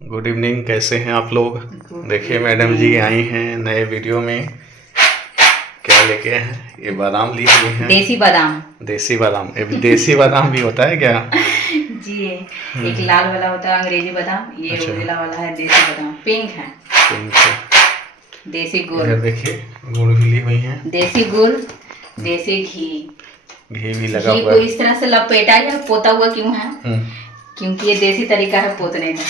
Good evening. कैसे हैं आप लोग? देखिए मैडम जी आई हैं नए वीडियो में। क्या लेके हैं? ये बादाम ली हुई हैं। देसी बादाम। देसी बादाम। ये भी देसी बादाम भी होता है क्या? जी, एक लाल वाला होता है अंग्रेजी बादाम, ये अच्छा, उजला वाला है देसी बादाम, पिंक है। पिंक है। देसी गुड़, इधर देखिए गुड़ भी ली हुई हैं। देसी गुड़, देसी घी। घी भी लगा घी हुआ को है। इस तरह से लपेटा या पोता हुआ क्यों है? हम्म, क्योंकि ये देसी तरीका है पोतने का।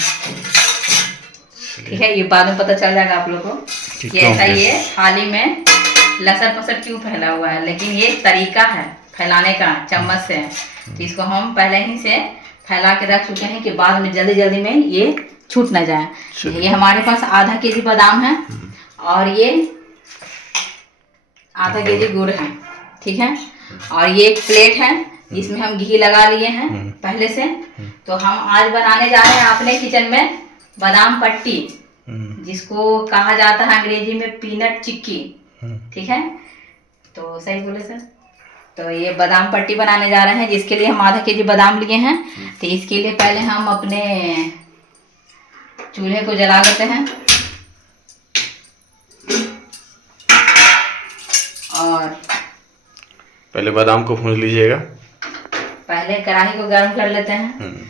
चलिए ठीक है, ये बाद में पता चल जाएगा आप लोगों को कि कि क्यों ऐसा है। ये थाली में लसर पसर क्यों फैला हुआ है, लेकिन ये तरीका है फैलाने का चम्मच से। तो इसको हम पहले ही से फैला के रख चुके हैं कि बाद में जल्दी जल्दी में ये छूट ना जाए। चलिए। ये हमारे पास आधा केजी बादाम है और ये आधा केजी गुड़ है। ठीक है, और ये एक प्लेट है जिसमें हम घी लगा लिए हैं पहले से। तो हम आज बनाने जा रहे हैं अपने किचन में बादाम पट्टी, जिसको कहा जाता है अंग्रेजी में पीनट चिक्की। ठीक है, तो सही बोले सर। तो ये बादाम पट्टी बनाने जा रहे हैं, जिसके लिए हम आधा केजी बादाम लिए हैं। तो इसके लिए पहले हम अपने चूल्हे को जला लेते हैं और पहले बादाम को भून लीजिएगा। पहले कढ़ाई को गर्म कर लेते हैं।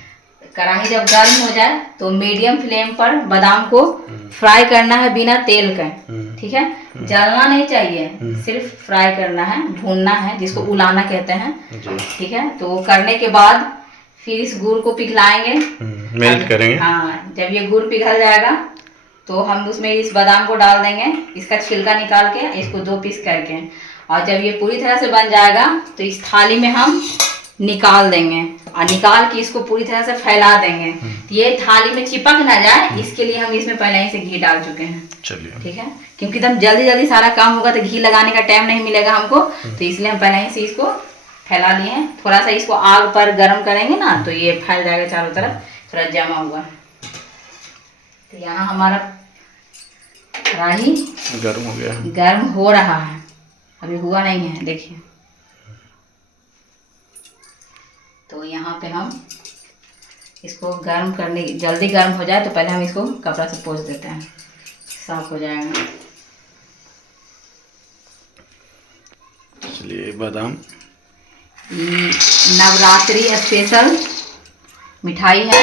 कढ़ाई जब गर्म हो जाए तो मीडियम फ्लेम पर बादाम को फ्राई करना है बिना तेल के। ठीक है, जलना नहीं चाहिए, सिर्फ फ्राई करना है, भूनना है, जिसको उलाना कहते हैं। ठीक है, तो करने के बाद फिर इस गुड़ को पिघलाएंगे, मेल्ट करेंगे। हाँ, जब ये गुड़ पिघल जाएगा तो हम उसमें इस बादाम को डाल देंगे, इसका छिलका निकाल के, इसको 2 पीस करके। और जब ये पूरी तरह से बन जाएगा तो इस थाली में हम निकाल देंगे और निकाल के इसको पूरी तरह से फैला देंगे। तो ये थाली में चिपक ना जाए, इसके लिए हम इसमें पहले ही से घी डाल चुके हैं। चलिए। ठीक है, क्योंकि एकदम जल्दी जल्दी सारा काम होगा तो घी लगाने का टाइम नहीं मिलेगा हमको। तो इसलिए हम पहले ही से इसको फैला लिए हैं। थोड़ा सा इसको आग पर गर्म करेंगे ना तो ये फैल जाएगा चारों तरफ, थोड़ा जमा हुआ। तो यहाँ हमारा कढ़ाई गर्म हो गया। गर्म हो रहा है, अभी हुआ नहीं है, देखिए। तो यहाँ पे हम इसको गर्म करने, जल्दी गर्म हो जाए तो पहले हम इसको कपड़ा से पोंछ देते हैं, साफ हो जाएगा। चलिए बादाम नवरात्रि स्पेशल मिठाई है।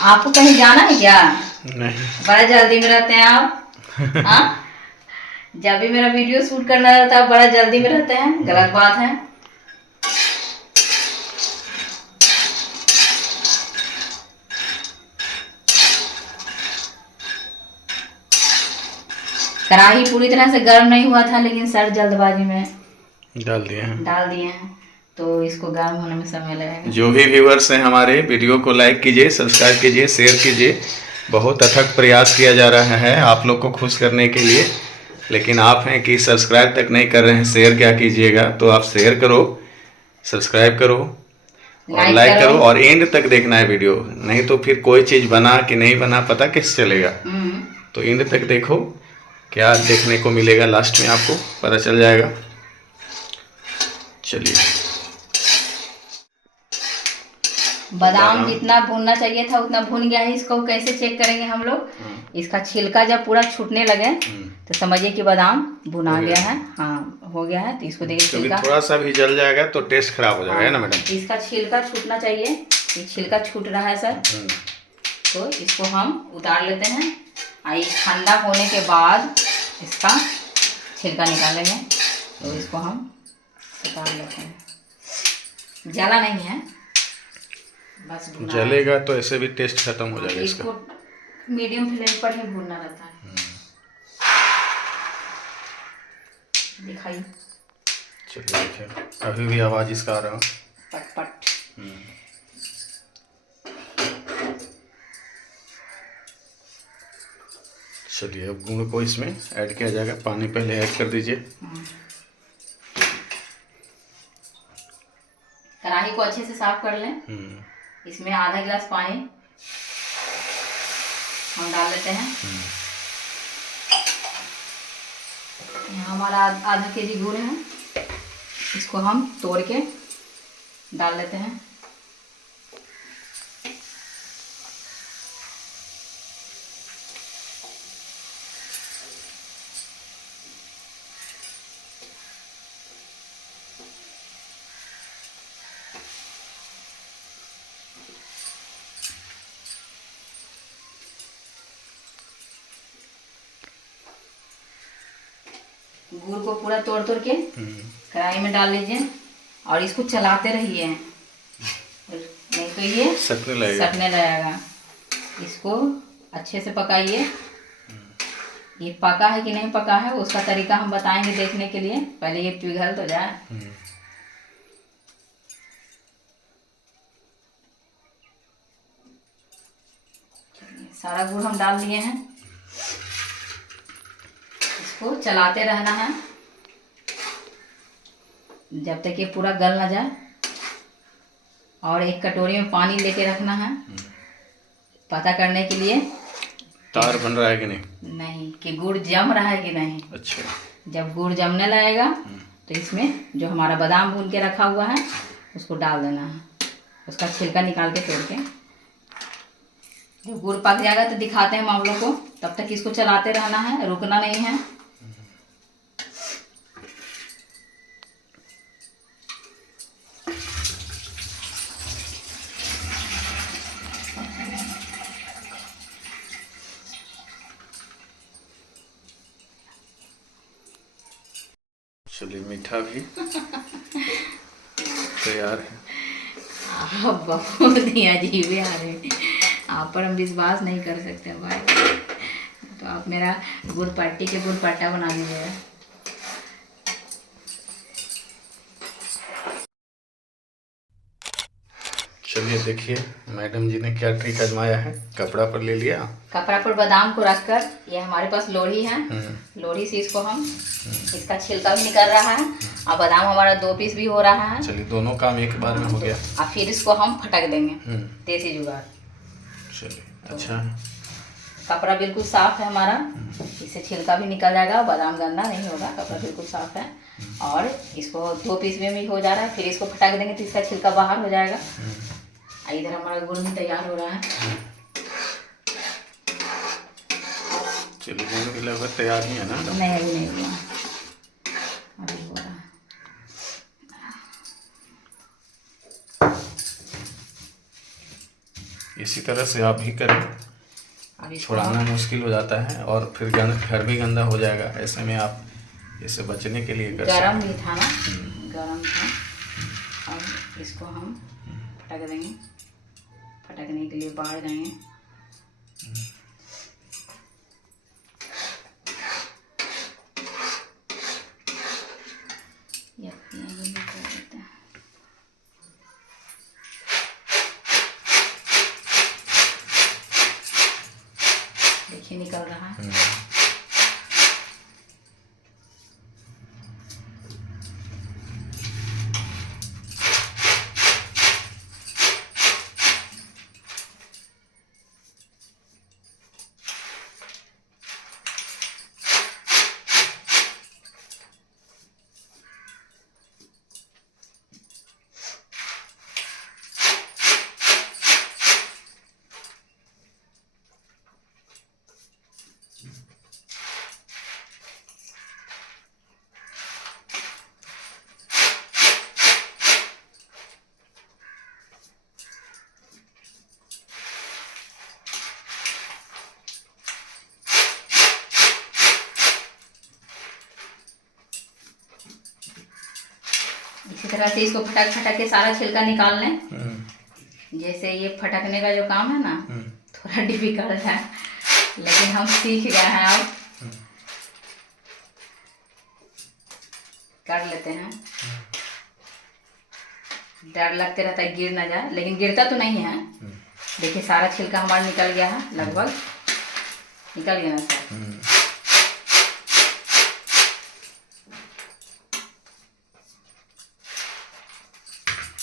आपको कहीं जाना है क्या? नहीं। बड़ा जल्दी में रहते हैं आप। हाँ, जब भी मेरा वीडियो शूट करना रहता है बड़ा जल्दी में रहते हैं, गलत बात है। कढ़ाई पूरी तरह से गर्म नहीं हुआ था, लेकिन सर जल्दबाजी में डाल दिए हैं तो इसको गर्म होने में समय लगेगा। जो भी व्यूअर्स हैं हमारे, वीडियो को लाइक कीजिए, सब्सक्राइब कीजिए, शेयर कीजिए। बहुत अथक प्रयास किया जा रहा है आप लोग को खुश करने के लिए, लेकिन आप हैं कि सब्सक्राइब तक नहीं कर रहे हैं। शेयर क्या कीजिएगा? तो आप शेयर करो, सब्सक्राइब करो और लाइक करो और एंड तक देखना है वीडियो। नहीं तो फिर कोई चीज़ बना कि नहीं बना पता कैसे चलेगा। तो एंड तक देखो, क्या देखने को मिलेगा लास्ट में आपको पता चल जाएगा। चलिए, बादाम जितना भूनना चाहिए था उतना भून गया है। इसको कैसे चेक करेंगे हम लोग? इसका छिलका जब पूरा छूटने लगे तो समझिए कि बादाम भुना गया है। हाँ, हो गया है। तो इसको देखिए, छिलका थोड़ा सा भी जल जाएगा तो टेस्ट खराब हो जाएगा, है ना मैडम? इसका छिलका छूटना चाहिए। ये छिलका छूट रहा है सर। तो इसको हम उतार लेते हैं। ये ठंडा होने के बाद इसका छिलका निकालेंगे। तो इसको हम उतार लेते हैं। जला नहीं है, बस जलेगा तो ऐसे भी टेस्ट खत्म हो जाएगा इसका। इसको मीडियम फ्लेम पर ही भूनना रहता है। दिखाइए। चलिए, देखिए अभी भी आवाज़ इसका आ रहा है, पट पट। चलिए अब गुड़ को इसमें ऐड किया जाएगा। पानी पहले ऐड कर दीजिए। कढ़ाई को अच्छे से साफ कर लें। इसमें आधा गिलास पानी हम डाल लेते हैं। यहाँ हमारा आधा केजी गुड़ है। इसको हम तोड़ के डाल देते हैं। गुड़ को पूरा तोड़ तोड़ के कढ़ाई में डाल लीजिए और इसको चलाते रहिए, नहीं तो ये सकने लगेगा। इसको अच्छे से पकाइए। ये पका है कि नहीं पका है उसका तरीका हम बताएंगे देखने के लिए, पहले ये पिघल तो जाए। सारा गुड़ हम डाल दिए हैं, इसको चलाते रहना है जब तक ये पूरा गल ना जाए। और एक कटोरी में पानी लेके रखना है पता करने के लिए तार बन रहा है कि नहीं कि गुड़ जम रहा है कि नहीं। अच्छा, जब गुड़ जमने लगेगा तो इसमें जो हमारा बादाम भून के रखा हुआ है उसको डाल देना है, उसका छिलका निकाल के तोड़ के। जब गुड़ पक जाएगा तो दिखाते हैं हम आप लोग को, तब तक इसको चलाते रहना है, रुकना नहीं है। चलिए मीठा भी तैयार है। आप बहुत ही अजीब आ रहे हैं, आप पर हम विश्वास नहीं कर सकते भाई। तो आप मेरा गुड़ पट्टी के गुड़ पट्टा बना लीजिएगा। चलिए देखिए मैडम जी ने क्या ट्रिक आजमाया है। कपड़ा पर ले लिया, कपड़ा पर बादाम को रखकर, ये हमारे पास लोढ़ी है, लोढ़ी से इसको हम इसका छिलका भी निकल रहा है और बादाम हमारा 2 पीस भी हो रहा है। चलिए दोनों काम एक बार में हो गया। और फिर इसको हम फटक देंगे देसी जुगाड़। चलिए अच्छा, कपड़ा बिल्कुल साफ है हमारा, इससे छिलका भी निकल जाएगा, बादाम गंदा नहीं होगा, कपड़ा बिल्कुल साफ है। और इसको 2 पीस में भी हो जा रहा है, फिर इसको फटक देंगे तो इसका छिलका बाहर हो जाएगा। इधर हमारा गुड़ भी तैयार हो रहा है। चलिए गुड़ भी लगभग तैयार ही है ना? नहीं अभी नहीं हुआ, अभी हो रहा है। इसी तरह से आप भी करें, छुड़ाना मुश्किल हो जाता है और फिर घर भी गंदा हो जाएगा। ऐसे में आप इससे बचने के लिए कर गरम भी था ना, गरम था। अब इसको हम फटक देंगे, फटकने के लिए बाहर जाएंगे। देखिए निकल रहा है। इसी तरह से इसको फटक फटक के सारा छिलका निकाल लें। जैसे ये फटकने का जो काम है ना, थोड़ा डिफिकल्ट है, लेकिन हम सीख गए हैं, अब कर लेते हैं। डर लगते रहता है गिर ना जाए, लेकिन गिरता तो नहीं है। देखिए सारा छिलका हमारा निकल गया है, लगभग निकल गया ना सर।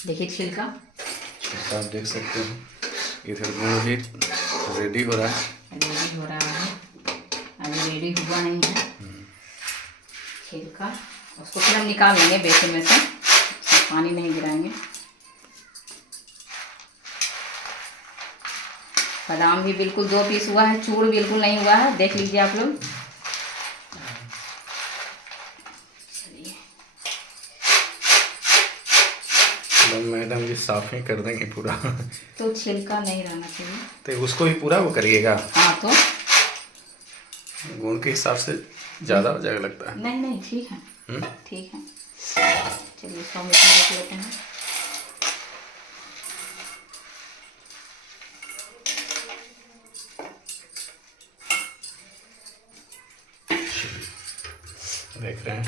देखिए छिलका आप देख सकते हैं। इधर गुड़ भी रेडी हो रहा है, अभी रेडी हुआ नहीं है छिलका। उसको फिर हम निकाल लेंगे बेसन में से। पानी नहीं गिराएंगे। बादाम भी बिल्कुल 2 पीस हुआ है, चूर बिल्कुल नहीं हुआ है, देख लीजिए आप लोग। मैडम जी साफ ही कर देंगे पूरा। तो छिलका नहीं रहना चाहिए। तो उसको भी पूरा वो करिएगा? हाँ तो गुण के हिसाब से ज़्यादा हो जाएगा लगता है। नहीं नहीं ठीक है, ठीक है। चलिए इसको हम इसमें रख लेते हैं। देख रहे हैं,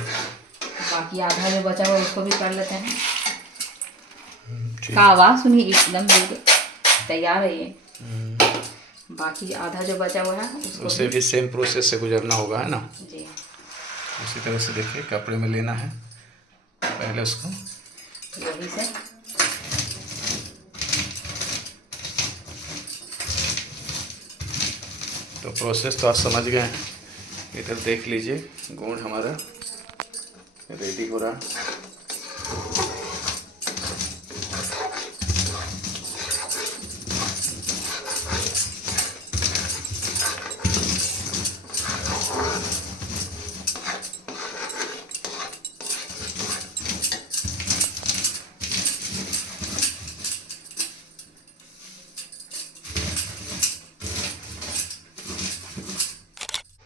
बाकी आधा जो बचा हुआ उसको भी कर लेते हैं। ठीक। का आवाज़ सुनिए, एकदम बिल्कुल तैयार है ये। बाकी आधा जो बचा हुआ है उसको उसे भी सेम प्रोसेस से गुजरना होगा, है ना जी। उसी तरह से देखिए कपड़े में लेना है पहले उसको, यही से तो प्रोसेस तो आप समझ गए हैं। इधर देख लीजिए गुड़ हमारा रेडी हो रहा है।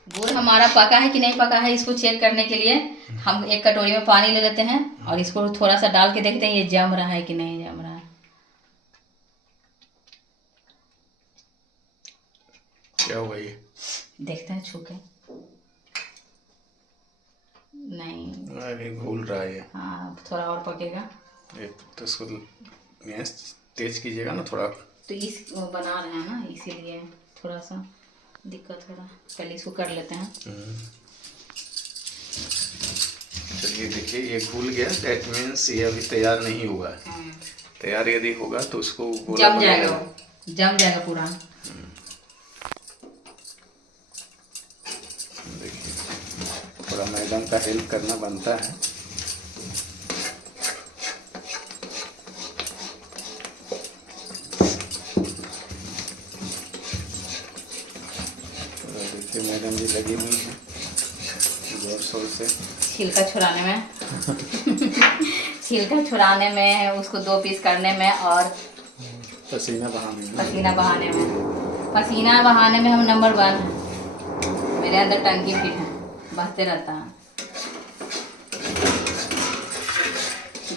गुड़ हमारा पका है कि नहीं पका है, इसको चेक करने के लिए हम एक कटोरी में पानी ले लेते हैं और इसको थोड़ा सा डाल के देखते हैं ये जम रहा है कि नहीं जम रहा है। क्या हुआ ये? देखते हैं छू के। नहीं, अभी घुल रहा है ये। हाँ थोड़ा और पकेगा। तो इसको गैस तेज कीजिएगा ना थोड़ा। तो इस वो बना रहे हैं ना, इसीलिए थोड़ा सा दिक्कत हो रहा है। पहले इसको कर लेते हैं। चलिए देखिए ये घुल गया, दैट मीन्स ये अभी तैयार नहीं हुआ है। तैयार यदि होगा तो उसको जम जाएगा, वो जम जाएगा पूरा। देखिए थोड़ा मैडम का हेल्प करना बनता है। देखिए मैडम जी लगी हुई हैं जोर शोर से छिलका छुड़ाने में छिलका छुड़ाने में, उसको 2 पीस करने में और पसीना बहाने में। पसीना बहाने में हम नंबर 1 हैं। मेरे अंदर टंकी फिट है, बहते रहता है।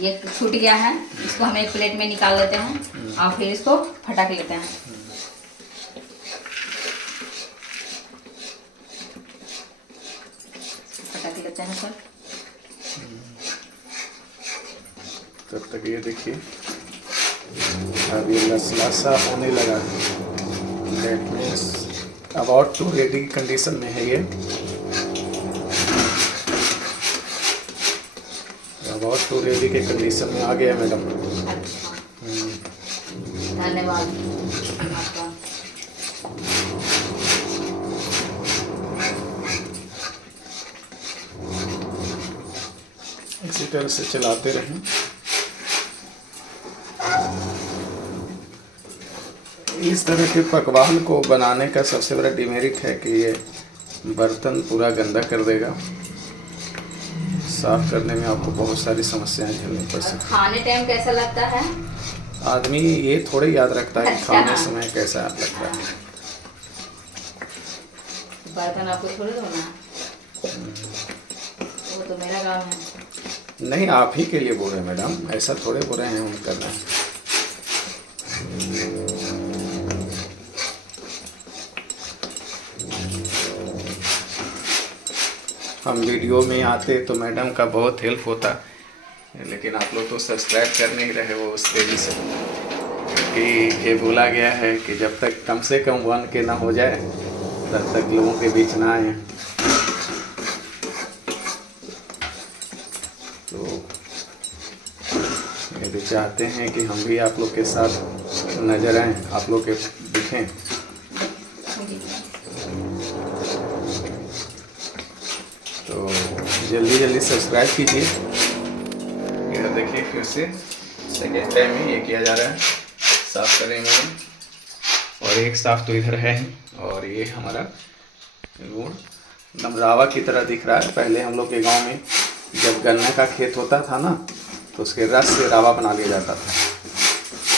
ये छूट गया है, इसको हम एक प्लेट में निकाल लेते हैं और फिर इसको फटक लेते हैं। फटक लेते हैं सर। तब तक ये देखिए अब ये लसलसा होने लगा है। That means about to ready condition में है ये। अबाउट टू रेडी के कंडीशन में आ गया मैडम। अच्छा, धन्यवाद आपका। इसी तरह से चलाते रहें। इस तरह के पकवान को बनाने का सबसे बड़ा डिमेरिट है कि ये बर्तन पूरा गंदा कर देगा। साफ करने में आपको बहुत सारी समस्याएं झेलनी पड़ सकती खाने टाइम कैसा लगता है? हैं। आदमी ये थोड़े याद रखता है कि अच्छा। खाने समय कैसा लगता है। बर्तन आपको थोड़ी धोना है, वो तो मेरा काम है। नहीं, आप ही के लिए बोल रहे हैं मैडम, ऐसा थोड़े बोल रहे हैं हम करना है। हम वीडियो में आते तो मैडम का बहुत हेल्प होता, लेकिन आप लोग तो सब्सक्राइब कर नहीं रहे हो उस तेजी से, क्योंकि ये बोला गया है कि जब तक कम से कम 1K ना हो जाए तब तक लोगों के बीच ना आए। तो यदि चाहते हैं कि हम भी आप लोग के साथ नजर आएं, आप लोग के दिखें, तो जल्दी जल्दी सब्सक्राइब कीजिए। इधर देखिए फिर से सेकेंड टाइम ही ये किया जा रहा है, साफ करेंगे मैडम। और एक साफ तो इधर है ही। और ये हमारा गुड़ नमरावा की तरह दिख रहा है। पहले हम लोग के गांव में जब गन्ने का खेत होता था ना, तो उसके रस से रावा बना लिया जाता था।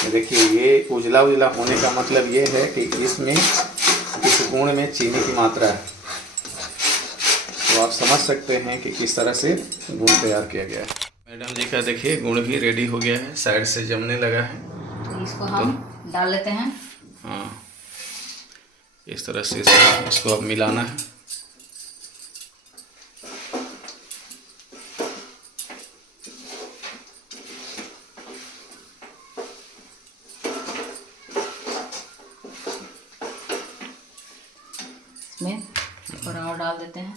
ये देखिए, ये उजला उजला होने का मतलब ये है कि इसमें इस गुड़ में चीनी की मात्रा है। तो आप समझ सकते हैं कि किस तरह से गुड़ तैयार किया गया है। मैडम जी का देखिए गुड़ भी रेडी हो गया है, साइड से जमने लगा है। तो इसको हम डाल लेते हैं। हाँ, इस तरह से इसको अब मिलाना है। इसमें थोड़ा और डाल देते हैं।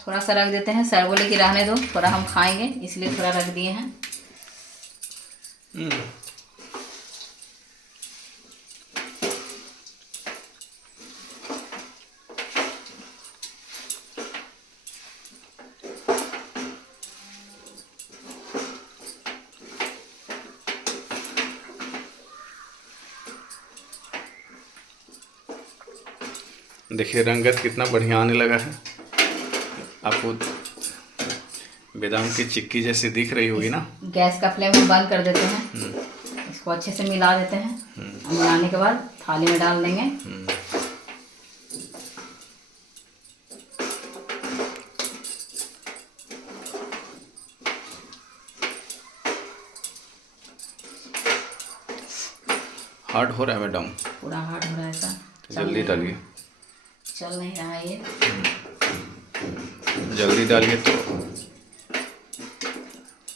थोड़ा सा रख देते हैं, सर बोले कि रहने दो, थोड़ा हम खाएंगे इसलिए थोड़ा रख दिए हैं। देखिए रंगत कितना बढ़िया आने लगा है। आपको बादाम की चिक्की जैसी दिख रही होगी ना। गैस का फ्लेम बंद कर देते हैं। इसको अच्छे से मिला देते हैं। मिलाने के बाद थाली में डाल देंगे। हार्ड हो रहा है मैडम, पूरा हार्ड हो रहा है ऐसा। जल्दी डालिए, चल नहीं रहा है ये। जल्दी डालिए। तो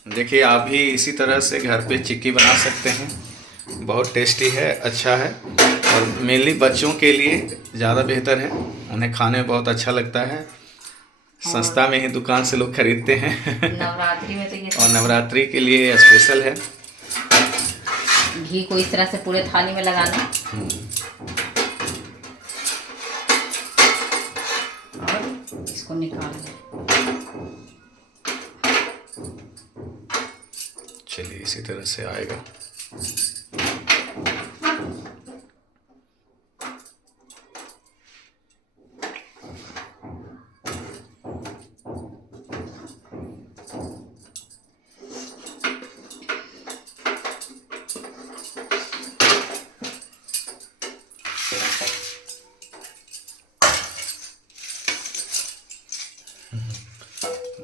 देखिए, आप भी इसी तरह से घर पे चिक्की बना सकते हैं। बहुत टेस्टी है, अच्छा है, और मेनली बच्चों के लिए ज़्यादा बेहतर है। उन्हें खाने में बहुत अच्छा लगता है। सस्ता में ही दुकान से लोग खरीदते हैं। नवरात्रि में तो ये और नवरात्रि के लिए स्पेशल है। घी को इस तरह से पूरे थाली में लगाना और इसको निकाल लें। चलिए, इसी तरह से आएगा।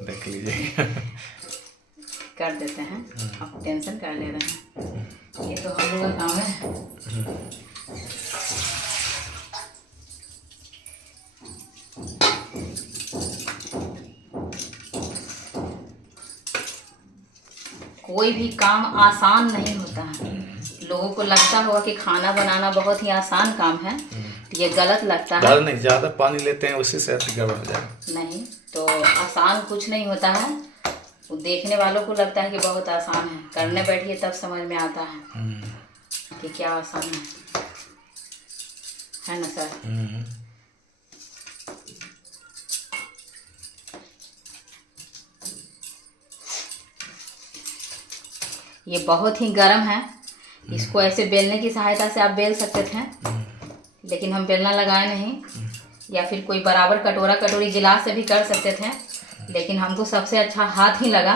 देख लीजिए। कर देते हैं, आप टेंशन कर ले रहे हैं, ये तो हम लोग का काम है। कोई भी काम आसान नहीं होता है। लोगों को लगता होगा कि खाना बनाना बहुत ही आसान काम है, ये गलत लगता है। दाल नहीं, ज़्यादा पानी लेते हैं उसी से गड़बड़ हो जाएगा। नहीं, तो आसान कुछ नहीं होता है। वो देखने वालों को लगता है कि बहुत आसान है, करने बैठिए तब समझ में आता है कि क्या आसान है ना सर। ये बहुत ही गर्म है। इसको ऐसे बेलने की सहायता से आप बेल सकते थे, लेकिन हम बेलना लगाए नहीं। या फिर कोई बराबर कटोरा कटोरी गिलास से भी कर सकते थे, लेकिन हमको सबसे अच्छा हाथ ही लगा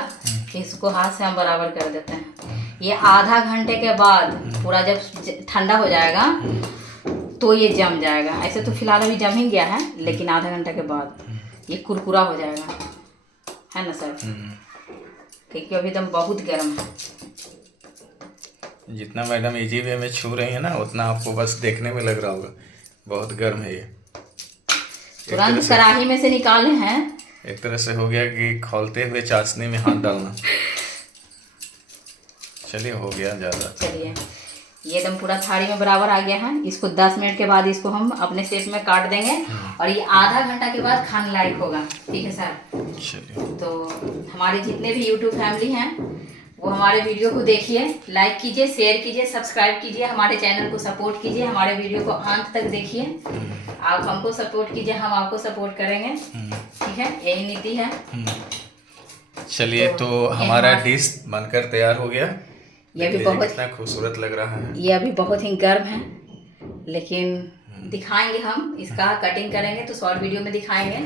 कि इसको हाथ से हम बराबर कर देते हैं। ये आधा घंटे के बाद पूरा जब ठंडा हो जाएगा तो ये जम जाएगा। ऐसे तो फिलहाल अभी जम ही गया है, लेकिन आधा घंटे के बाद ये कुरकुरा हो जाएगा, है ना सर। क्योंकि अभी एकदम बहुत गर्म है। जितना मैडम इजी वे में छू रही है ना, उतना आपको बस देखने में लग रहा होगा बहुत गर्म है ये। तुरंत कढ़ाई में से निकाले हैं। एक तरह से हो गया कि खोलते हुए चाशनी में हाथ डालना। चलिए, हो गया ज़्यादा। चलिए, ये एकदम पूरा थाली में बराबर आ गया है। इसको 10 मिनट के बाद इसको हम अपने शेप में काट देंगे और ये आधा घंटा के बाद खाने लायक होगा। ठीक है सर। चलिए, तो हमारे जितने भी यूट्यूब फैमिली हैं वो हमारे वीडियो को देखिए, लाइक कीजिए, शेयर कीजिए, सब्सक्राइब कीजिए, हमारे चैनल को सपोर्ट कीजिए, हमारे वीडियो को अंत तक देखिए। आप हमको सपोर्ट कीजिए, हम आपको सपोर्ट करेंगे। ठीक है, यही नीति है। चलिए, तो हमारा डिश बनकर तैयार हो गया। ये भी बहुत कितना खूबसूरत लग रहा है। ये अभी बहुत ही गर्म है, लेकिन दिखाएंगे हम इसका कटिंग करेंगे तो शॉर्ट वीडियो में दिखाएंगे।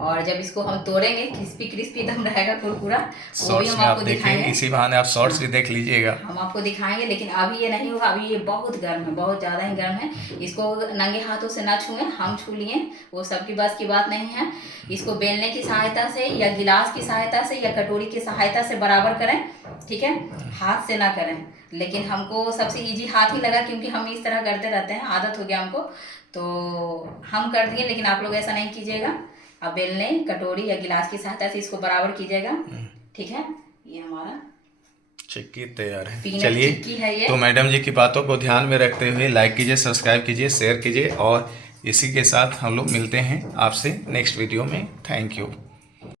और जब इसको हम तोड़ेंगे क्रिस्पी क्रिस्पी एकदम रहेगा, कुरकुरा, वो भी हम आपको दिखाएंगे। इसी बहाने आप शॉर्ट्स भी देख लीजिएगा, हम आपको दिखाएंगे। लेकिन अभी ये नहीं होगा, अभी ये बहुत गर्म है, बहुत ज़्यादा ही गर्म है। इसको नंगे हाथों से ना छुएं, हम छू लिए, वो सबकी बस की बात नहीं है। इसको बेलने की सहायता से या गिलास की सहायता से या कटोरी की सहायता से बराबर करें। ठीक है, हाथ से ना करें। लेकिन हमको सबसे इजी हाथ ही लगा, क्योंकि हम इस तरह करते रहते हैं, आदत हो गया हमको, तो हम कर दिए। लेकिन आप लोग ऐसा नहीं कीजिएगा, आप बेलने, कटोरी या गिलास की सहायता से इसको बराबर कीजिएगा। ठीक है, ये हमारा चिक्की तैयार है। पीनट चलिए, चिक्की है ये। तो मैडम जी की बातों को ध्यान में रखते हुए लाइक कीजिए, सब्सक्राइब कीजिए, शेयर कीजिए, और इसी के साथ हम लोग मिलते हैं आपसे नेक्स्ट वीडियो में। Thank you.